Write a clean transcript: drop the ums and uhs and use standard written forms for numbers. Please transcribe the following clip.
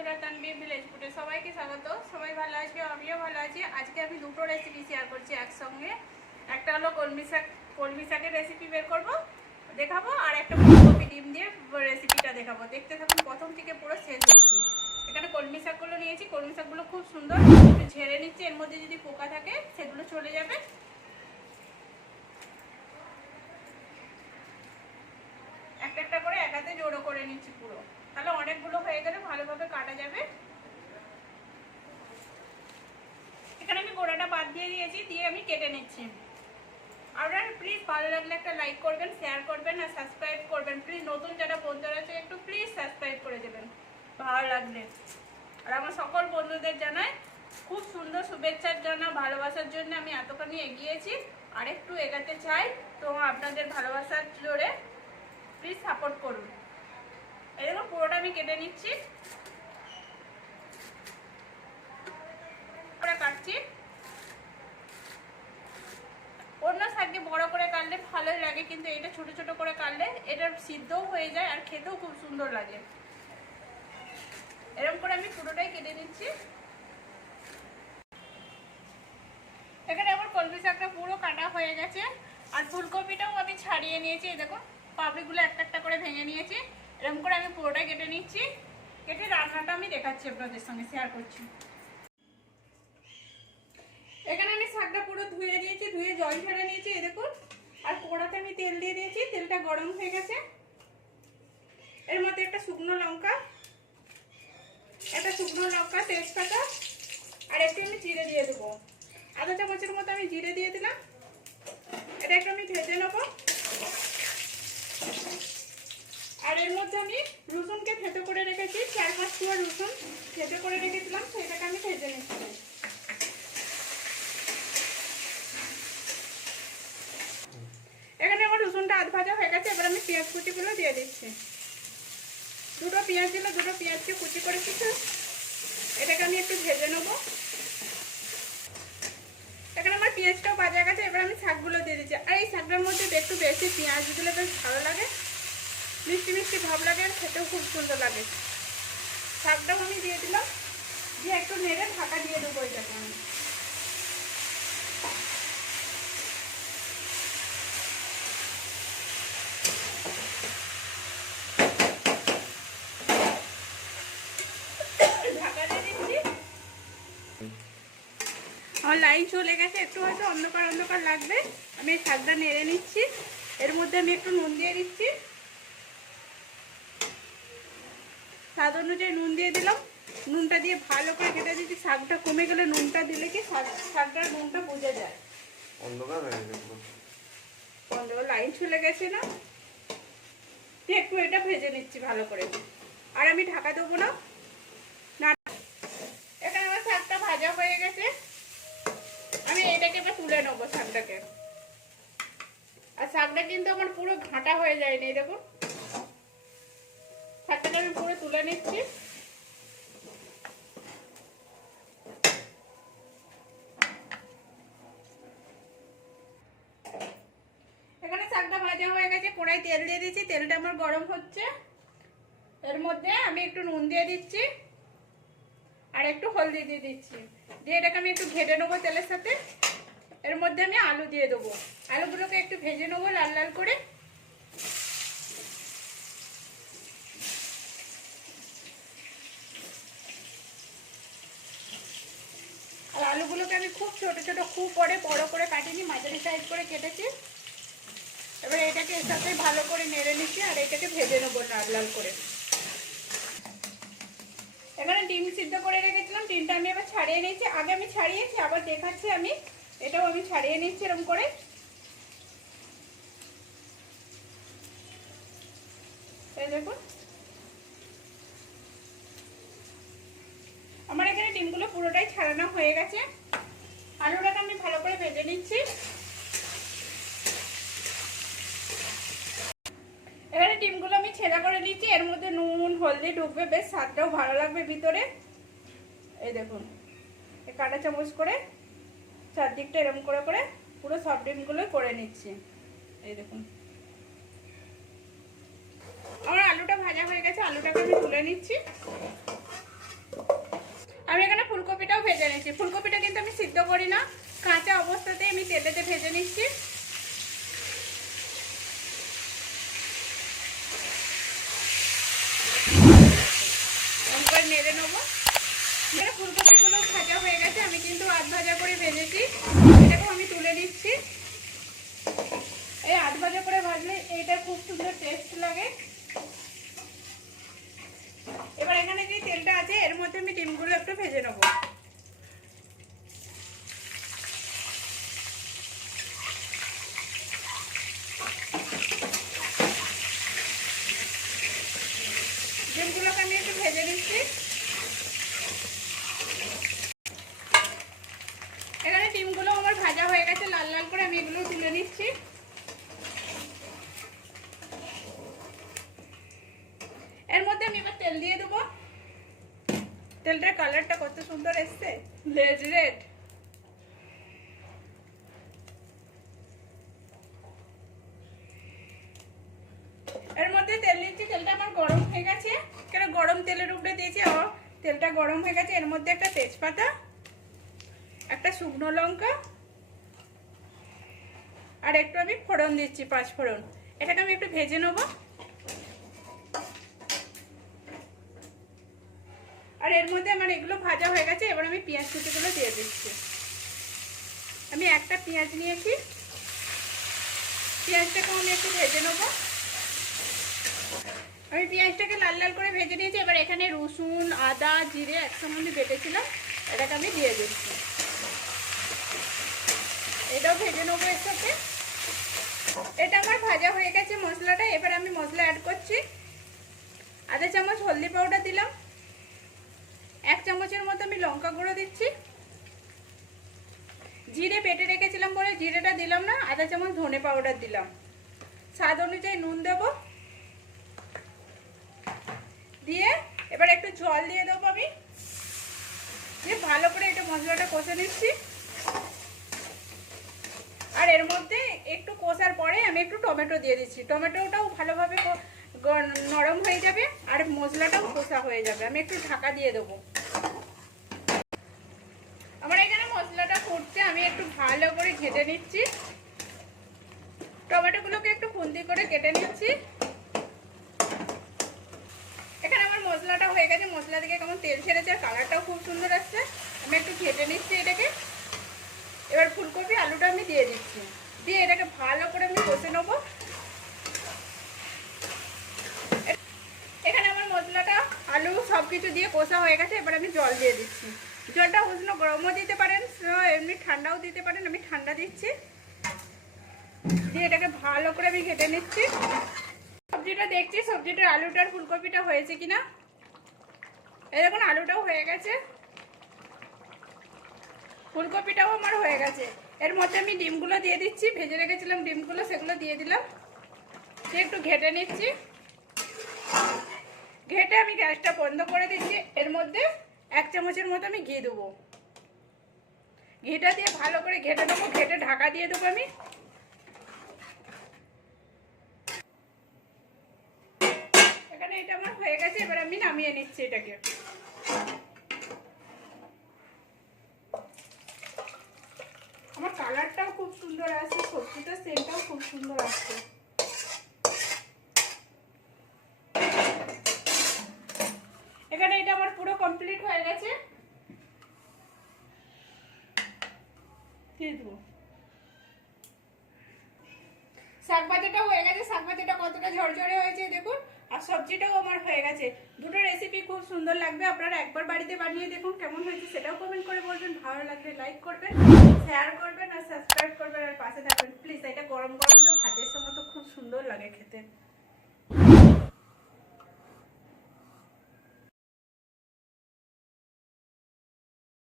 বন্ধুরা, তানভীর ভিলেজ ফুডে সবাইকে স্বাগত। সবাই ভালো আছে, আমিও ভালো আছি। আজকে আমি দুটো রেসিপি শেয়ার করছি একসঙ্গে। একটা হলো কলমি শাকের রেসিপি বের করবো দেখাবো, আর একটা ফুলকপি ডিম দিয়ে রেসিপিটা দেখাবো। দেখতে থাকুন প্রথম থেকে পুরো শেষ অবধি। এখানে কলমি শাকগুলো নিয়েছি, কলমি শাকগুলো খুব সুন্দর, একটু ঝেড়ে নিচ্ছি। এর মধ্যে যদি পোকা থাকে সেগুলো চলে যাবে। একটা একটা করে একাতে জোড়ো করে নিচ্ছি পুরো, তাহলে অনেকগুলো হয়ে গেলে ভালোভাবে কাটা যাবে। এখানে আমি গোড়াটা বাদ দিয়ে দিয়েছি, দিয়ে আমি কেটে নিচ্ছি। আপনারা প্লিজ ভালো লাগলে একটা লাইক করবেন, শেয়ার করবেন আর সাবস্ক্রাইব করবেন। প্লিজ নতুন যারা বন্ধুরা আছে একটু প্লিজ সাবস্ক্রাইব করে দেবেন ভালো লাগলে। আর আমার সকল বন্ধুদের জানাই খুব সুন্দর শুভেচ্ছার জন্য, ভালোবাসার জন্য আমি এতখানি এগিয়েছি, আর একটু এগাতে চাই। তো আপনাদের ভালোবাসার জোরে প্লিজ সাপোর্ট করুন। এরকম পুরোটা আমি কেটে নিচ্ছি, কাটছি। অন্য শাককে বড় করে কাটলে ভালোই লাগে, কিন্তু এটা ছোট ছোট করে কাটলে এটা সিদ্ধও হয়ে যায় আর খেতেও খুব সুন্দর লাগে। এরকম করে আমি পুরোটাই কেটে নিচ্ছি। এখানে আমার কলমি শাকটা পুরো কাটা হয়ে গেছে, আর ফুলকপিটাও আমি ছাড়িয়ে নিয়েছি। দেখুন পাপড়িগুলো একটা একটা করে ভেঙে নিয়েছি। এরকম করে আমি পুরোটাই কেটে নিচ্ছি। কেটে রান্নাটা আমি দেখাচ্ছি, আপনাদের সঙ্গে শেয়ার করছি। এখানে আমি শাকটা পুরো ধুয়ে দিয়েছি, ধুয়ে জল ঝেড়ে নিয়েছি। এই দেখুন, আর কড়াতে আমি তেল দিয়ে দিয়েছি, তেলটা গরম হয়ে গেছে। এর মধ্যে একটা শুকনো লঙ্কা, তেজপাতা আর একটু আমি জিরে দিয়ে দেবো। আধা চামচের মতো আমি জিরে দিয়ে দিলাম। এটা একটু আমি ভেজে নেবো। আর এর মধ্যে আমি রসুনকে থেতো করে রেখেছি, 4-5 কোয়া রসুন থেতো করে রেখেছিলাম, সেটাকে আমি ভেজে নিচ্ছি। এখানে আমার রসুনটা আধ ভাজা হয়ে গেছে। এবার আমি পেঁয়াজ কুচিগুলো দিয়ে দিচ্ছি। দুটো পেঁয়াজ দিলে দুটো পেঁয়াজকে কুচি করে কিছু এটাকে আমি একটু ভেজে নেবো। এখানে আমার পেঁয়াজটাও ভাজা গেছে। এবার আমি শাকগুলো দিয়ে দিচ্ছি। আর এই শাকটার মধ্যে একটু বেশি পেঁয়াজ দিলে বেশ ভালো লাগে, মিষ্টি মিষ্টি ভাব লাগে, আর খেতেও খুব সুন্দর লাগে। শাকটাও আমি দিয়ে দিলাম, দিয়ে একটু নেড়ে ঢাকা দিয়ে দেবো এটাকে আমি। ঢাকা দিয়ে দিচ্ছি। আমার লাইন চলে গেছে, একটু হয়তো অন্ধকার অন্ধকার লাগবে। আমি এই শাকটা নেড়ে নিচ্ছি। এর মধ্যে আমি একটু নুন দিয়ে দিচ্ছি, স্বাদ অনুযায়ী নুন দিয়ে দিলাম। নুনটা দিয়ে ভালো করে কেটে দিচ্ছি। শাকটা কমে গেলে নুনটা দিলে কি শাকটার নুনটা বুঝে যায়। অন্ধকার হয়ে গেছে, অন্ধকার লাইন চলে গেছে না, একটু এটা ভেজে নিচ্ছি ভালো করে। আর আমি ঢাকা দেবো না। এখানে আমার শাকটা ভাজা হয়ে গেছে। আমি এটাকে এবার তুলে নেবো শাকটাকে। আর শাকটা কিন্তু আমার পুরো ঘাঁটা হয়ে যায়নি, দেখুন। শাকটাকে আমি পুরো তুলে নিচ্ছি। এখানে শাকটা ভাজা হয়ে গেছে, কড়াই তেল দিয়ে দিচ্ছি। তেলটা আমার গরম হচ্ছে। এর মধ্যে আমি একটু নুন দিয়ে দিচ্ছি আর একটু হলদি দিয়ে দিচ্ছি, দিয়ে এটাকে আমি একটু ঘেটে নেবো তেলের সাথে। এর মধ্যে আমি আলু দিয়ে দেবো। আলুগুলোকে একটু ভেজে নেবো লাল লাল করে। আর আলুগুলোকে আমি খুব ছোট ছোট, খুব বড় করে কাটিনি, মাঝারি সাইজ করে কেটেছি। এবার এটাকে এর সাথে ভালো করে নেড়ে নিচ্ছি, আর এটাকে ভেজে নেবো লাল লাল করে। এখানে ডিম সিদ্ধ করে রেখেছিলাম, ডিমটা আমি এবার ছাড়িয়ে নিচ্ছি। আগে আমি ছাড়িয়েছি, আবার দেখাচ্ছি আমি। এটাও আমি ছাড়িয়ে নিচ্ছি এরকম করে। এই দেখুন, আমার এখানে ডিমগুলো পুরোটাই ছাড়ানো হয়ে গেছে। আলুটাকে আমি ভালো করে ভেজে নিচ্ছি। এখানে ডিমগুলো আমি ছেঁড়া করে নিচ্ছি। এর মধ্যে নুন হলদি ঢুকবে, বেশ স্বাদটাও ভালো লাগবে ভিতরে। এই দেখুন, এই কাঁটা চামচ করে চারদিকটা এরকম করে করে পুরো সব ডিমগুলো করে নিচ্ছি। এই দেখুন, আমার আলুটা ভাজা হয়ে গেছে। আলুটাকে আমি তুলে নিচ্ছি। ফুলকপিটাও ভেজে নিচ্ছি। ফুলকপিটা কিন্তু আমি সিদ্ধ করি না, কাঁচা অবস্থাতে আমি তেলেতে ভেজে নিচ্ছি। নেড়ে নেবো। ফুলকপিগুলো ভাজা হয়ে গেছে, আমি কিন্তু আধ ভাজা করে ভেজেছি, এটাকেও আমি তুলে নিচ্ছি। এই আধ ভাজা করে ভাজলে এটা খুব সুন্দর টেস্ট লাগে। এবার এখানে যে তেলটা আছে এর মধ্যে আমি ডিমগুলো একটু ভেজে নেবো। ডিমগুলোকে আমি একটু ভেজে নিচ্ছি। এখানে ডিমগুলো আমার ভাজা হয়ে গেছে লাল লাল করে, আমি এগুলো তুলে নিচ্ছি। এর মধ্যে আমি এবার তেল দিয়ে দেবো। তেলটার কালারটা কত সুন্দর এসছে, রেড রেড। এর মধ্যে তেল দিচ্ছি। তেলটা আমার গরম হয়ে গেছে, কেন গরম তেলের উপরে দিয়েছি। তেলটা গরম হয়ে গেছে, এর মধ্যে একটা তেজপাতা, একটা শুকনো লঙ্কা আর একটু আমি ফোড়ন দিচ্ছি, 5 ফোড়ন। এটাকে আমি একটু ভেজে নেব। আর এর মধ্যে আমার এগুলো ভাজা হয়ে গেছে, এবার আমি পেঁয়াজ কুচিগুলো দিয়ে দিচ্ছি। আমি একটা পেঁয়াজ নিয়েছি, পেঁয়াজটাকেও আমি একটু ভেজে নেব। আমি পেঁয়াজটাকে লাল লাল করে ভেজে নিয়েছি। এবার এখানে রসুন, আদা, জিরে একসঙ্গে আমি বেটেছিলাম, এটাকে আমি দিয়ে দিচ্ছি। এটাও ভেজে নেবো এর সাথে। এটা আমার ভাজা হয়ে গেছে মশলাটা। এবার আমি মশলা অ্যাড করছি। আধা চামচ হলদি পাউডার দিলাম, 1 চামচের মতো আমি লঙ্কা গুঁড়ো দিচ্ছি। জিরে বেটে রেখেছিলাম বলে জিরেটা দিলাম না, আধা চামচ ধনে পাউডার দিলাম। স্বাদ অনুযায়ী নুন দেবো, দিয়ে এবার একটু জল দিয়ে দেবো আমি, দিয়ে ভালো করে এটা মশলাটা কষে নিচ্ছি। আর এর মধ্যে একটু কষার পরে আমি একটু টমেটো দিয়ে দিচ্ছি। টমেটোটাও ভালোভাবে নরম হয়ে যাবে আর মশলাটাও কষা হয়ে যাবে। আমি একটু ঢাকা দিয়ে দেবো। আমার এখানে মশলাটা ফুটছে, আমি একটু ভালো করে ঘেটে নিচ্ছি। টমেটোগুলোকে একটু খুন্তি করে কেটে নিচ্ছি। এখানে আমার মশলাটা হয়ে গেছে, মশলা থেকে কেমন তেল ছেড়েছে আর কালারটাও খুব সুন্দর আসছে। আমি একটু ঘেটে নিচ্ছি এটাকে। এবার ফুলকপি আলুটা আমি দিয়ে দিচ্ছি, দিয়ে এটাকে ভালো করে আমি কষে নেবো। এখানে আমার মশলাটা আলু সব কিছু দিয়ে কষা হয়ে গেছে। এবার আমি জল দিয়ে দিচ্ছি। জলটা উষ্ণ গরমও দিতে পারেন, এমনি ঠান্ডাও দিতে পারেন। আমি ঠান্ডা দিচ্ছি, দিয়ে এটাকে ভালো করে আমি ঘেটে নিচ্ছি। সবজিটা দেখছি, সবজিটার আলুটার ফুলকপিটা হয়েছে কিনা। এই দেখুন আলুটাও হয়ে গেছে, ফুলকপিটাও আমার হয়ে গেছে। এর মধ্যে আমি ডিমগুলো দিয়ে দিচ্ছি, ভেজে রেখেছিলাম ডিমগুলো, সেগুলো দিয়ে দিলাম। দিয়ে একটু ঘেটে নিচ্ছি। ঘেটে আমি গ্যাসটা বন্ধ করে দিচ্ছি। এর মধ্যে 1 চামচের মতো আমি ঘি দেবো। ঘিটা দিয়ে ভালো করে ঘেটে নেবো, ঘেটে ঢাকা দিয়ে দেবো আমি। এখানে এটা আমার হয়ে গেছে, এবার আমি নামিয়ে নিচ্ছি এটাকে। আমার কালারটাও খুব সুন্দর আসছে, সবজিটার সেন্টটাও খুব সুন্দর আসছে। এখানে এটা আমার পুরো কমপ্লিট হয়ে গেছে। দিয়ে দেবো। শাক ভাজাটাও হয়ে গেছে, শাক ভাজাটা কতটা ঝরঝরে হয়েছে দেখুন। আর সবজিটাও আমার হয়ে গেছে। দুটো রেসিপি খুব সুন্দর লাগবে, আপনারা একবার বাড়িতে বানিয়ে দেখুন কেমন হয়েছে, সেটাও কমেন্ট করে বলবেন। ভালো লাগলে লাইক করবেন, শেয়ার করবেন আর সাবস্ক্রাইব করবেন আর পাশে থাকবেন প্লিজ। এটা গরম গরম তো ভাতের সঙ্গে তো খুব সুন্দর লাগে খেতে।